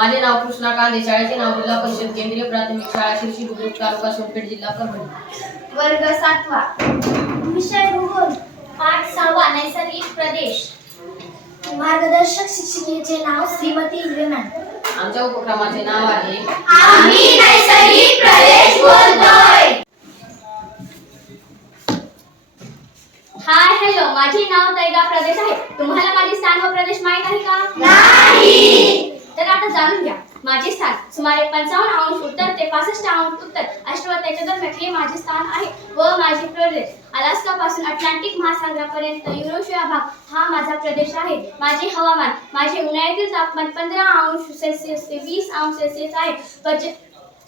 माझे नाव कृष्णा कांदे, शाळेचे नाव जिल्हा परिषद केंद्रीय प्राथमिक शाळा शिर्शी बुद्रुक तालुका सोनपेठ जिल्हा परभणी। वर्ग 7वा, विषय भूगोल, पाठ 6वा, नैसर्गिक प्रदेश। मार्गदर्शक शिक्षिकेचे नाव श्रीमती इंद्रमॅन। आमच्या उपक्रमाचे नाव आहे आम्ही नैसर्गिक प्रदेश बोलतोय। हाय हॅलो, माझे नाव तैगा प्रदेश आहे। तुम्हाला माझे स्थान व प्रदेश माहित आहे का? नाही। तर आता जाणून घ्या। माझे स्थान सुमारे 55 अंश उत्तर ते 65 अंश उत्तर अष्टवत्याच्या दरम्यान हे माझे स्थान आहे व माझे प्रदेश अलास्का पासून अटलांटिक महासागरापर्यंत युरोशिया भाग हा माझा प्रदेश आहे। माझे हवामान, माझे उन्हाळ्यातील तापमान 15 अंश सेल्सिअस ते 20 अंश सेल्सिअस आहे।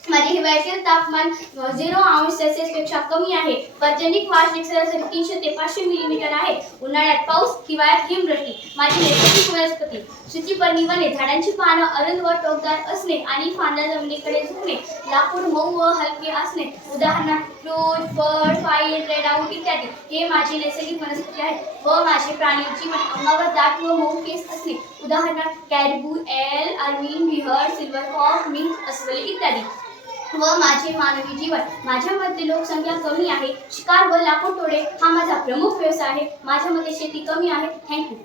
माझे हिवाळ्यातील तापमान 0 अंश सेल्सिअस पेक्षा कमी आहे। पर्जन्यिक वार्षिक सरासरी 300 ते 500 मिलीमीटर आहे। उन्हाळ्यात पाऊस, हिवाळ्यात हिमवृष्टी। माझी नैसर्गिक वनस्पती सूचीपर्णी वने, झाडांची पानं अरुंद व टोकदार असणे आणि फांद्या जमिनीकडे झुकणे, लाकूड मऊ व हलके असणे, उदाहरणार्थ फ्रूट, फळ, फाईल, रेडआउट इत्यादी हे माझी नैसर्गिक वनस्पती आहेत। व माझे प्राणी जीवन अंगावर दाट व मऊ केस असणे, उदाहरणार्थ कॅरबू, एल, अर्मिन, बिहर, सिल्व्हरफॉक्स, मिंक, अस्वले इत्यादी। व माझे मानवी जीवन, माझ्यामध्ये लोकसंख्या कमी आहे, शिकार व लाकूड तोडे हा माझा प्रमुख व्यवसाय आहे। माझ्यामध्ये शेती कमी आहे। थँक्यू।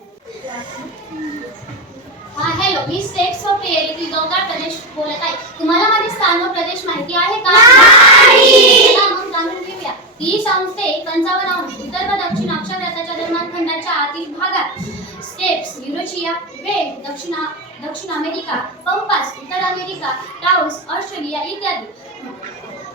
हा हॅलो, मी स्टेट सॉफ्टवेअर येथील गौताळ प्रदेश बोलत आहे। तुम्हाला माझे स्थान व प्रदेश माहिती आहे का? नाही। चला मग जाणून घेऊया। 30 अंश ते 55 अंश उत्तर व दक्षिण अक्षावृत्ताच्या दरम्यान खंडाच्या आतील भागात स्टेप्स, युरोशिया, वेग, दक्षिण अमेरिका, पंपास, उत्तर अमेरिका, टाउस, ऑस्ट्रेलिया इत्यादी।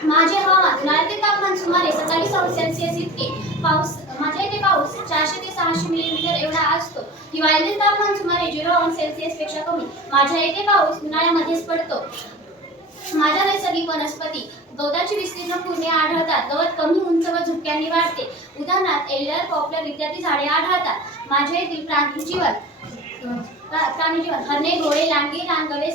माझे हवामान, उन्हाळ्यातील तापमान सुमारे 27 अंश सेल्सिअस इतके, माझ्या इथे पाऊस 400 ते 600 मिलीमीटर एवढा असतो। हिवाळ्यातील तापमान सुमारे 0 अंश सेल्सिअस पेक्षा कमी, माझ्या इथे पाऊस उन्हाळ्यामध्येच पडतो। माझ्या नैसर्गिक वनस्पती, गवताची विस्तीर्ण फुले आढळतात। गवत कमी उंच व झुपक्यांनी वाढते, उदाहरणार्थ एल्डर, पॉप्लर इत्यादी झाडे आढळतात। माझ्या येथील प्राणी जीवन, हरणे, घोडे, लांडगे, रानगवे,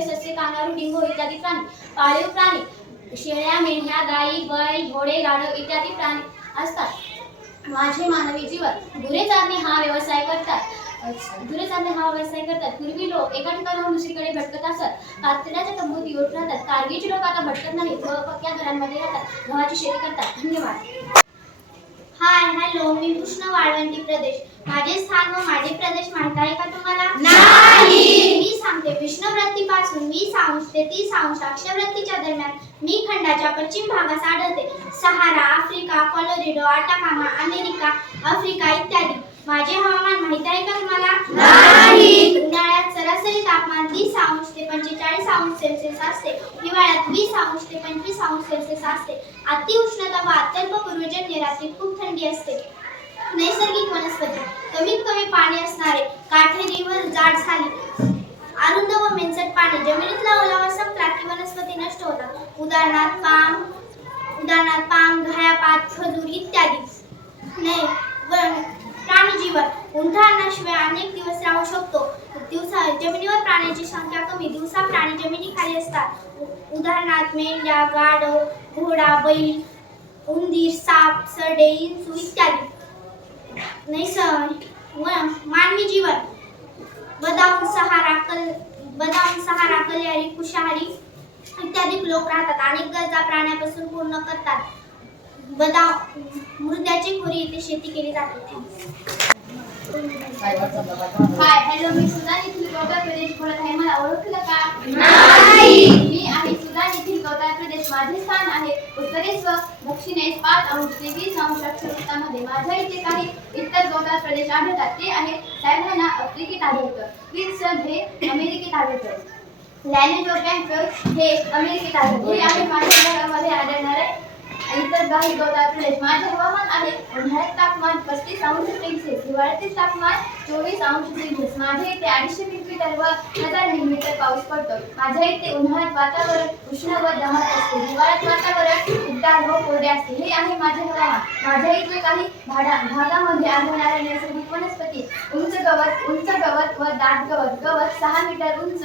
ससे, कांगारू, डिंगो इत्यादी प्राणी। पाळीव प्राणी, शेळ्या, मेंढ्या, गायी, बैल, घोडे, गाढव इत्यादी प्राणी असतात। माझे मानवी जीवन, गुरे चारणे हा व्यवसाय करतात। पूर्वी लोक एका ठिकाणाहून दुसरीकडे भटकत असत। कातड्याच्या तंबूत येऊन राहतात। कारगीलचे लोक आता भटकत नाहीत व पक्क्या घरांमध्ये राहतात, गव्हाची शेती करतात। धन्यवाद। हाय हॅलो, मी कृष्ण वाळवंटी प्रदेश। माझे स्थान व माझे प्रदेश माहित आहे का तुम्हाला? नाही। मी सांगते। विषुववृत्तीपासून 20 अंश ते 30 अंश अक्षावृत्तीच्या दरम्यान मी खंडाच्या पश्चिम भागास आढळते। Sahara, Africa, Colorado, Atacama, America, Africa इत्यादी। माझे हवामान माहित आहे का तुम्हाला? नाही। उन्हाळ्यात सरासरी तापमान 30 अंश ते 45 अंश सेल्सिअस असते। हिवाळ्यात 20 अंश ते 25 अंश सेल्सिअस असते। अति उष्णता व अत्यल्प पूर्वजन्य रात्री खूप थंडी असते। नैसर्गिक वनस्पती, कमीत कमी पाणी असणारे, काटेरी व जाड साली, अरुंद व मेंचट पाणी, जमिनीतला ओलावा संपला की वनस्पती नष्ट होतात। उदाहरणार्थ पाम, घायापात, खजूर इत्यादी। प्राणी जीवन, उंथाळण्याशिवाय अनेक दिवस राहू शकतो। जमिनीवर प्राण्यांची संख्या कमी, दिवसा प्राणी जमिनीखाली असतात। उदाहरणार्थ मेंढ्या, गाढव, घोडा, बैल, उंदीर, साप, सरडे, इंचू इत्यादी। मानवी जीवन, बदाम, सहारा, कल्याणी, कुशाहारी इत्यादी लोक राहतात। अनेक गरजा प्राण्यापासून पूर्ण करतात। मृद्याची खोरी येथे शेती केली जाते। हाय हॅलो, मी सुदान येथील गौताळ प्रदेश बोलत आहे। मला ओळखलं का? नाही। मी आहे सुदान येथील गौताळ प्रदेश। माझे स्थान आहे उत्तरेस व दक्षिणेस 5 अंश ते 20 अंश अक्षावृत्तामध्ये। माझ्या इथे काही इतर गौताळ प्रदेश आढळतात। ते आहे सॅव्हॅना आफ्रिकेत आढळतं, क्विन्सलंड हे अमेरिकेत आढळतं, लॅन्डोग्रॅफर हे अमेरिकेत आढळतं। हे आहे माझ्या भागामध्ये आढळणारे इतर काही गौताळ प्रदेश। माझे हवामान आहे उन्हाळ्यात तापमान 35 अंश सेल्सिअस, हिवाळ्यातील तापमान 24 अंश सेल्सिअस। माझ्या इथे 250 मिलीमीटर व 1000 मिलीमीटर पाऊस पडतो। माझ्या इथे उन्हाळ्यात वातावरण उष्ण व दमट असते, हिवाळ्यात वातावरण उबदार व कोरडे असते। हे आहे माझे हवामान। माझ्या इथे काही भागामध्ये आढळणाऱ्या नैसर्गिक वनस्पती, उंच गवत व दाट गवत। गवत 6 मीटर उंच,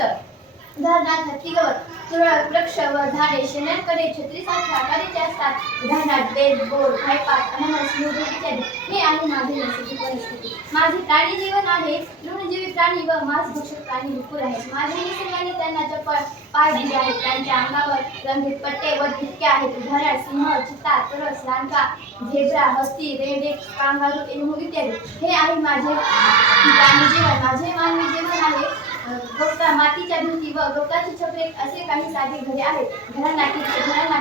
उदाहरणार्थ हत्ती गवत, तुरळक वृक्ष व झाडे शेणांकडे छत्रीसारख्या आकाराचे असतात. उदाहरणार्थ बेल, बोर, खायपात, अननस, निंबू इत्यादी. हे आहे माझे नैसर्गिक वनस्पती. माझे प्राणी जीवन आहे. तृणजीवी प्राणी व मांसभक्षक प्राणी भरपूर आहेत. माझे निसर्गाने त्यांना चपळ पाय दिले आहेत. त्यांच्या अंगावर रंगीत पट्टे व ठिपके आहेत. उदाहरण सिंह, चित्ता, तरस, लांडगा, झेब्रा, हत्ती, रेडे, कांगारू, एल्मू इत्यादी. हे आहे माझे प्राणी जीवन. माझे मानवी जीवन आहे. गवता, मातीच्या भिंती व गवताची छपरे असे काही साधे घरे आहेत. घरांना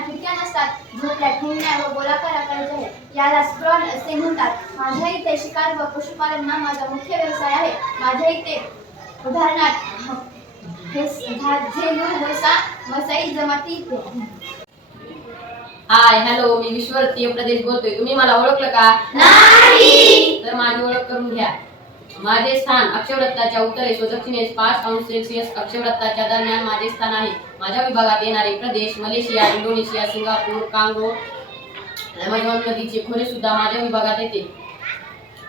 खिडक्या नसतात. झोपड्या ठेवण्या व गोलाकार आकाराच्या आहेत. याला स्क्रॉल असे म्हणतात. माझ्या इथे शिकार व पशुपालन हा माझा मुख्य व्यवसाय आहे. माझ्या इथे उदाहरणार्थ झेलू, वसा, वसाई जमाती इत्यादी. हाय हॅलो, मी विश्ववर्तीय प्रदेश बोलतोय. तुम्ही मला ओळखलं का? नाही. तर माझी ओळख करून घ्या. माझे स्थान अक्षवृत्ताच्या उत्तरेस व दक्षिणेस 5 अंश सेल्सिअस अक्षवृत्ताच्या दरम्यान माझे स्थान आहे. माझ्या विभागात येणारे प्रदेश Malaysia, Indonesia, Singapore, Congo, Amazon नदीचे खोरे सुद्धा माझ्या विभागात येते.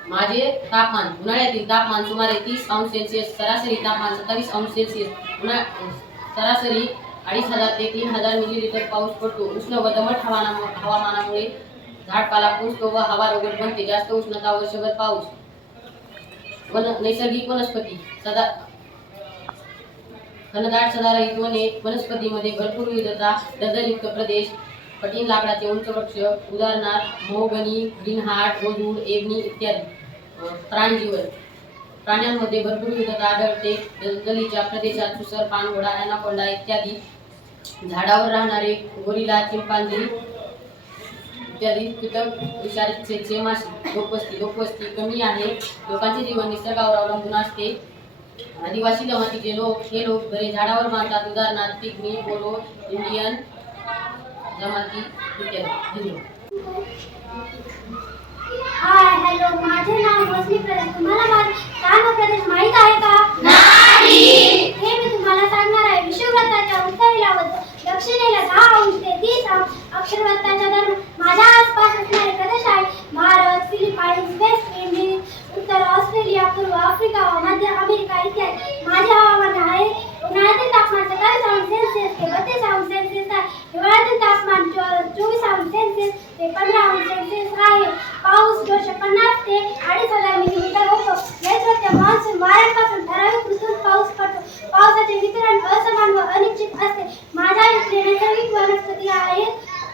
माझे तापमान उन्हाळ्यातील तापमान सुमारे 30 अंश सेल्सिअस, सरासरी तापमान 27 अंश सेल्सिअस. सरासरी 2500 ते 3000 मिलीलीटर पाऊस पडतो. उष्ण व दमट हवामानामुळे झाडपाला कुजतो व हवा रोगट बनते. जास्त उष्णता, वर्षभर पाऊस. नैसर्गिक वनस्पती घनदाट सदाहरित वने. वनस्पतीमध्ये भरपूर विविधता. दलदलयुक्त प्रदेश, कठीण लाकडाचे उंच वृक्ष, उदाहरणार्थ मोहगनी, ग्रीनहार्ट, रोजवूड, एबनी इत्यादी. प्राणीजीवन प्राण्यांमध्ये भरपूर विविधता आढळते. दलदलीच्या प्रदेशात सुसर, पाणघोडा, ॲनाकोंडा इत्यादी. झाडावर राहणारे गोरिला, चिंपांझी इत्यादी. कीटक, विषारी मासे. लोकवस्ती कमी आहे. लोकांचे जीवन निसर्गावर अवलंबून असते. आदिवासी जमातीचे लोक हे लोक घरे झाडावर बांधतात. उदाहरणार्थ पिग्मी, बोरो, इंडियन जमाती इत्यादी. हाय हॅलो, माझे नाव वसनी प्रदेश. तुम्हाला माझा स्थान व प्रदेश माहित आहे का? नाही. हे मी तुम्हाला सांगणार आहे. विषुववृत्ताच्या उत्तरेला व दक्षिणेला 10 अंश ते 30 अंश अक्षवृत्ताच्या दरम्यान माझ्या आसपास असणारे प्रदेश आहे. भारत, फिलिपाईन्स, वेस्ट इंडिज, उत्तर ऑस्ट्रेलिया, पूर्व आफ्रिका व मध्य अमेरिका इत्यादी. माझे हवामान आहे. उन्हाळ्यातील तापमान 27 अंश सेल्सिअस ते 32 अंश सेल्सिअस आहे. हिवाळ्यातील तापमान 24 अंश सेल्सिअस ते 15 अंश सेल्सिअस आहे. पाऊस 250 ते 2500 मिलीमीटर होतो. नैऋत्य मान्सून वाऱ्यांपासून ठराविक ऋतूत पाऊस पडतो. पावसाचे वितरण असमान व अनिश्चित असते. माझ्या इथे नैसर्गिक वनस्पती आहेत.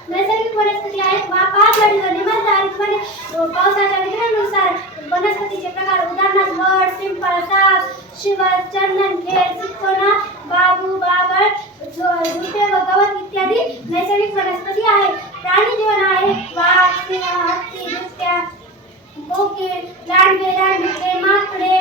5 झाडी व नियमित वने. पावसाच्या वितरणानुसार वनस्पतीचे प्रकार उदाहरणार्थ वड, पिंपळ, साग, शिवस, चंदन, खेर, सिकोना, बाबू, बाबळ, झुडपे व गवत इत्यादी नैसर्गिक वनस्पती आहेत. प्राणी जीवन आहे. वाघ, सिंह, हत्ती, बिबट्या, कोकीळ, लांडगे, माकडे,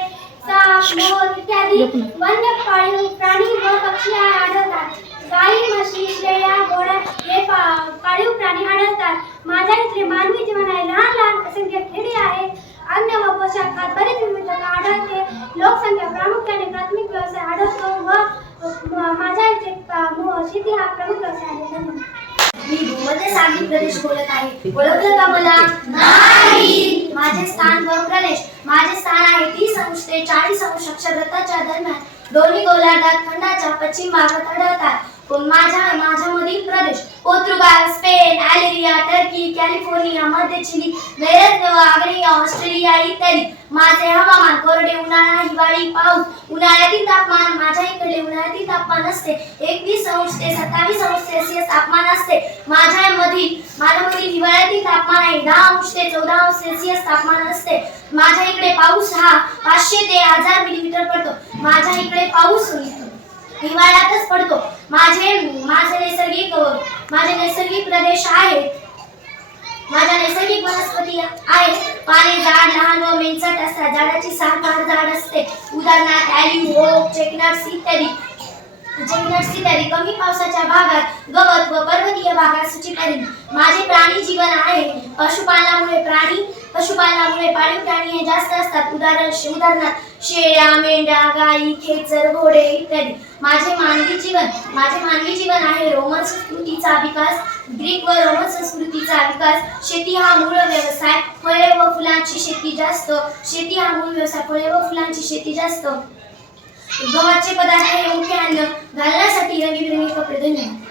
साप, मोर इत्यादी वन्य पाळीव प्राणी व पक्षी आढळतात. गाई, म्हशी, शेळ्या, घोडा हे पाळीव प्राणी आढळतात. माझ्या इथले मानवी जीवन आहे. लहान असंख्य खेडे आहेत. अन्न व पोशाखात बरीच विविधता आढळते. लोकसंख्या प्रामुख्याने प्राथमिक व्यवसाय आढळतो व माझ्या इथे शेती हा प्रमुख व्यवसाय आहे. धन्यवाद. मी भूमध्य सागरी प्रदेश बोलत आहे. ओळखलं का मला? नाही. माझे स्थान व प्रदेश. माझे स्थान आहे 30 अंश ते 40 अंश अक्षवृत्ताच्या दरम्यान. दोन्ही गोलार्धात खंडाच्या पश्चिम भागात आढळतात. माझ्यामधील प्रदेश Portugal, Spain, Algeria, Turkey, California, मध्य चिली, नैऋत्य व आग्नेय ऑस्ट्रेलिया इत्यादी. माझे हवामान कोरडे. उन्हाळा, हिवाळी, पाऊस. उन्हाळ्यातील तापमान माझ्या इकडे उन्हाळ्यातील तापमान असते 21 अंश ते 27 अंश सेल्सिअस तापमान असते. माझ्यामधील हिवाळ्यातील तापमान आहे 10 अंश ते 14 अंश सेल्सिअस तापमान असते. माझ्या इकडे पाऊस हा 500 ते 1000 मिलीमीटर पडतो. माझ्या इकडे पाऊस हिवाळ्यातच पडतो. माझे नैसर्गिक प्रदेश आहेत. माझ्या नैसर्गिक वनस्पती आहेत. पाने झाड लहान व मेंचट असतात. झाडाची साल फार जाड असते. उदाहरणार्थ ऑलिव्ह, ओक, चेस्टनट्स इत्यादी. कमी पावसाच्या भागात गवत व पर्वतीय भागात सूचीकरण. माझे प्राणी जीवन आहे. पशुपालनामुळे पाळीव प्राणी हे जास्त असतात. उदाहरणार्थ शेळ्या, मेंढ्या, गायी, खेचर, घोडे इत्यादी. माझे मानवी जीवन आहे. रोमन संस्कृतीचा विकास. ग्रीक व रोमन संस्कृतीचा विकास. शेती हा मूळ व्यवसाय. फळे व फुलांची शेती जास्त. गव्हाचे पदार्थ हे मुख्य अन्न, घालण्यासाठी रंगीबेरंगी कपडे. धन्यवाद.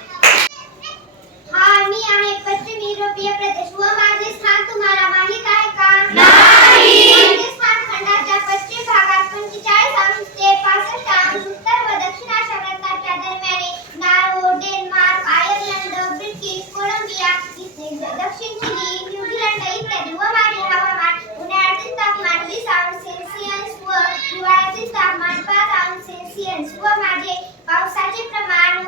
हाय, मी आहे पश्चिम युरोपीय प्रदेश व माझे स्थान तुम्हाला माहित आहे का? माझे स्थान खंडाच्या पश्चिम भागात 45 अंश ते 65 अंश उत्तर व दक्षिण अशा प्रकारच्या दरम्याने Norway, Denmark, Ireland, British Columbia, दक्षिण चिली, न्यूझीलंड इत्यादी. व माझे हवामान उन्हाळ्यातील तापमान 20 अंश सेल्सिअस व हिवाळ्यातील तापमान 5 अंश सेल्सिअस. व माझे पावसाचे प्रमाण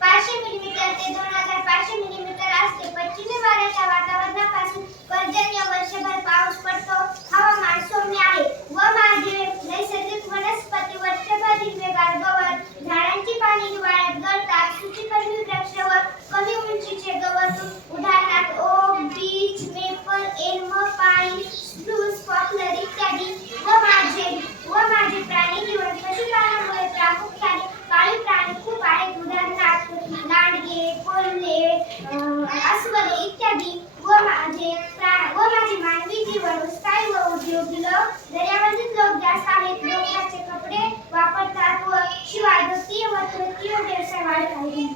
500 मिलीमीटर ते 2500 मिलीमीटर असते. पश्चिमी वाऱ्याच्या वातावरणापासून पर्जन्य वर्षभर पाऊस पडतो. हवामान सौम्य आहे. व माझे नैसर्गिक वनस्पती वर्षभर हिरवेगार गवत, झाडांची पाने हिवाळ्यात गळतात. सूचिकलमी वृक्ष व कमी उंचीचे गवत उदाहरणार्थ ओक, बीच, मेपल, एल्म, पाईन, स्प्रूस, पॉप्लर इत्यादी. व माझे प्राणी जीवन पशुपालनामुळे प्रामुख्याने पाळीव प्राणी खूप आहेत. उदाहरणार्थ लांडगे, कोल्हे, अस्वले इत्यादी. व माझे मानवी जीवन उत्साही व उद्योगी लोक, दर्यावर्दीत लोक जास्त आहेत. लोकांचे कपडे वापरतात व शिवाय द्वितीय व तृतीय व्यवसाय वाढत आहे.